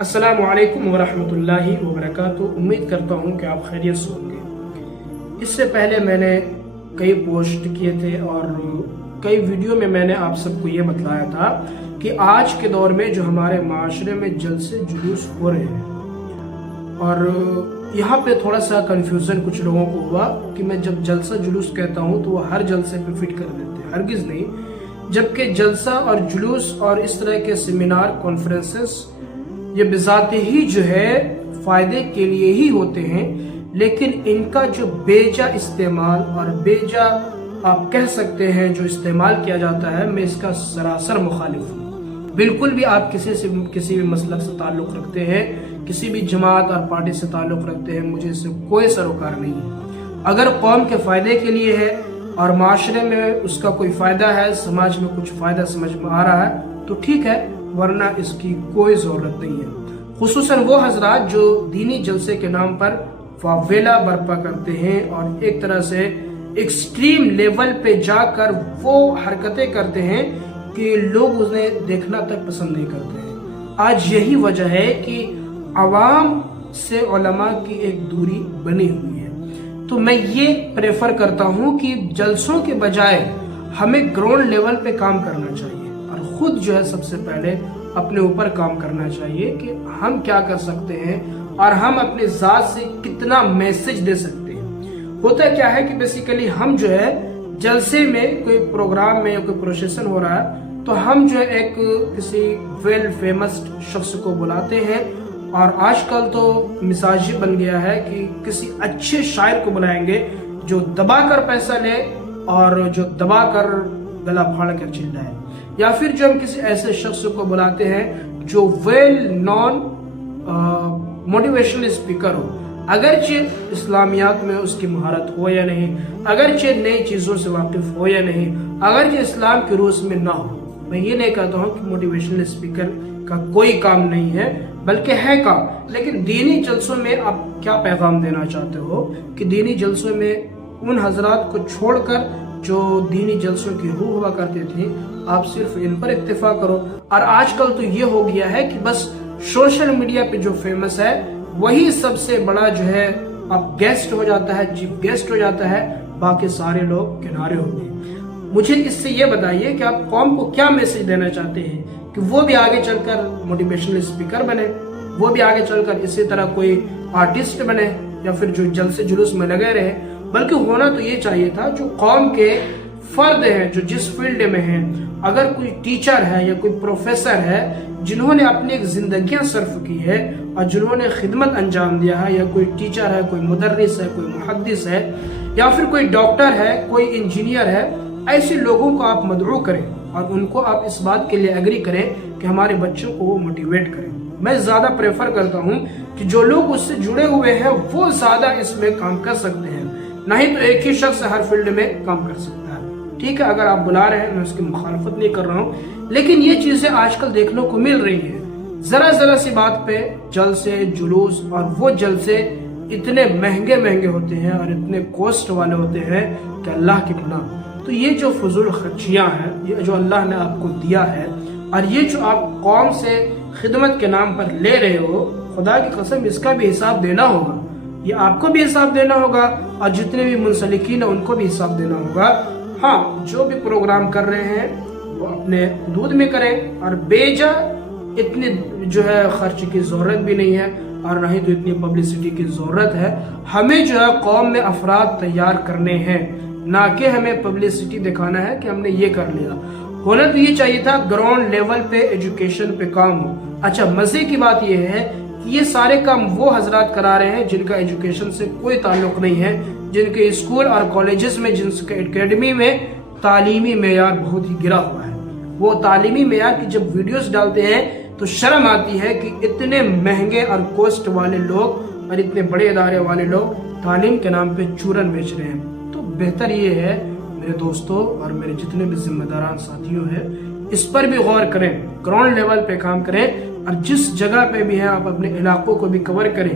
अस्सलामु अलैकुम वरहमतुल्लाहि वबरकातुहू। उम्मीद करता हूँ कि आप खैरियत से होंगे। इससे पहले मैंने कई पोस्ट किए थे और कई वीडियो में मैंने आप सबको ये बतलाया था कि आज के दौर में जो हमारे माशरे में जलसे जुलूस हो रहे हैं, और यहाँ पे थोड़ा सा कंफ्यूजन कुछ लोगों को हुआ कि मैं जब जलसा जुलूस कहता हूँ तो वो हर जलसे पे फिट कर देते हैं। हरगिज नहीं, जबकि जलसा और जुलूस और इस तरह के सेमिनार कॉन्फ्रेंसेस ये बिजाते ही जो है फायदे के लिए ही होते हैं, लेकिन इनका जो बेजा इस्तेमाल और बेजा आप कह सकते हैं जो इस्तेमाल किया जाता है, मैं इसका सरासर मुखालिफ हूँ। बिल्कुल भी आप किसी भी मसलक से ताल्लुक़ रखते हैं, किसी भी जमात और पार्टी से ताल्लुक़ रखते हैं, मुझे इससे कोई सरोकार नहीं है। अगर कौम के फ़ायदे के लिए है और माशरे में उसका कोई फ़ायदा है, समाज में कुछ फ़ायदा समझ में आ रहा है तो ठीक है, वरना इसकी कोई ज़रूरत नहीं है। खुसूसन वो हजरात जो दीनी जलसे के नाम पर वावेला बर्पा करते हैं और एक तरह से एक्सट्रीम लेवल पे जाकर वो हरकतें करते हैं कि लोग उन्हें देखना तक पसंद नहीं करते हैं। आज यही वजह है कि आवाम से उलमा की एक दूरी बनी हुई है। तो मैं ये प्रेफर करता हूँ कि जलसों के बजाय हमें ग्राउंड लेवल पे काम करना चाहिए और खुद जो है सबसे पहले अपने ऊपर काम करना चाहिए कि हम क्या कर सकते हैं और हम अपने ज़ात से कितना मैसेज दे सकते हैं। होता क्या है कि बेसिकली हम जो है जलसे में कोई प्रोग्राम में या कोई प्रोसेशन हो रहा है तो हम जो है एक किसी वेल फेमस शख्स को बुलाते हैं, और आजकल तो मिजाज बन गया है कि किसी अच्छे शायर को बुलाएंगे जो दबा कर पैसा ले और जो दबा कर गला फाड़ कर चिल्लाए, या फिर जो हम किसी ऐसे शख्स को बुलाते हैं जो वेल नॉन मोटिवेशनल स्पीकर हो, अगरचे इस्लामियात में उसकी महारत हो या नहीं, अगरचे नई चीज़ों से वाकिफ हो या नहीं, अगरचे इस्लाम के रूस में ना हो। मैं ये नहीं कहता हूँ कि मोटिवेशनल स्पीकर का कोई काम नहीं है, बल्कि है काम। लेकिन दीनी जलसों में आप क्या पैगाम देना चाहते हो कि दीनी जलसों में उन हजरात को छोड़कर जो दीनी जलसों की रूह हुआ करते थे, आप सिर्फ इन पर इत्तेफा करो। और आजकल तो ये हो गया है कि बस सोशल मीडिया पे जो फेमस है वही सबसे बड़ा जो है अब गेस्ट हो जाता है, चीफ गेस्ट हो जाता है, बाकी सारे लोग किनारे हो गए। मुझे इससे ये बताइए कि आप कौम को क्या मैसेज देना चाहते हैं कि वो भी आगे चलकर मोटिवेशनल स्पीकर बने, वो भी आगे चलकर इसी तरह कोई आर्टिस्ट बने, या फिर जो जलसे जुलूस में लगे रहे। बल्कि होना तो ये चाहिए था जो कौम के फर्द हैं, जो जिस फील्ड में हैं, अगर कोई टीचर है या कोई प्रोफेसर है जिन्होंने अपनी एक जिंदगियां सर्फ की है और जिन्होंने खिदमत अंजाम दिया है, या कोई टीचर है, कोई मुदर्रिस है, कोई मुहद्दिस है, या फिर कोई डॉक्टर है, कोई इंजीनियर है, ऐसे लोगों को आप मदऊ करें और उनको आप इस बात के लिए एग्री करें कि हमारे बच्चों को वो मोटिवेट करें। मैं ज्यादा प्रेफर करता हूँ कि जो लोग उससे जुड़े हुए हैं वो ज्यादा इसमें काम कर सकते हैं, नहीं तो एक ही शख्स हर फील्ड में काम कर सकता है। ठीक है, अगर आप बुला रहे हैं, मैं उसकी मुखालफत नहीं कर रहा हूँ, लेकिन ये चीजें आजकल देखने को मिल रही है। जरा सी बात पे जलसे जुलूस, और वो जलसे इतने महंगे होते हैं और इतने कॉस्ट वाले होते हैं कि अल्लाह की पनाह। तो ये जो फजूल खर्चियाँ हैं, ये जो अल्लाह ने आपको दिया है, और ये जो आप कौम से खिदमत के नाम पर ले रहे हो, खुदा की कसम इसका भी हिसाब देना होगा। ये आपको भी हिसाब देना होगा और जितने भी मुंसलिकीन है उनको भी हिसाब देना होगा। हाँ, जो भी प्रोग्राम कर रहे हैं वो अपने हदूद में करें, और बेजा इतनी जो है खर्च की जरूरत भी नहीं है और ना ही तो इतनी पब्लिसिटी की जरूरत है। हमें जो है कौम में अफराद तैयार करने हैं, ना कि हमें पब्लिसिटी दिखाना है कि हमने ये कर लिया। होना तो ये चाहिए था ग्राउंड लेवल पे एजुकेशन पे काम हो। अच्छा, मजे की बात यह है कि ये सारे काम वो हजरात करा रहे हैं जिनका एजुकेशन से कोई ताल्लुक नहीं है, जिनके स्कूल और कॉलेजेस में, जिनके एकेडमी में तालीमी मेयार बहुत ही गिरा हुआ है। वो तालीमी मेयार की जब वीडियोस डालते हैं तो शर्म आती है कि इतने महंगे और कॉस्ट वाले लोग और इतने बड़े इदारे वाले लोग तालीम के नाम पे चूरन बेच रहे हैं। तो बेहतर ये है मेरे दोस्तों और मेरे जितने भी जिम्मेदारान साथियों हैं, इस पर भी गौर करें, ग्राउंड लेवल पे काम करें, और जिस जगह पे भी है आप अपने इलाकों को भी कवर करें।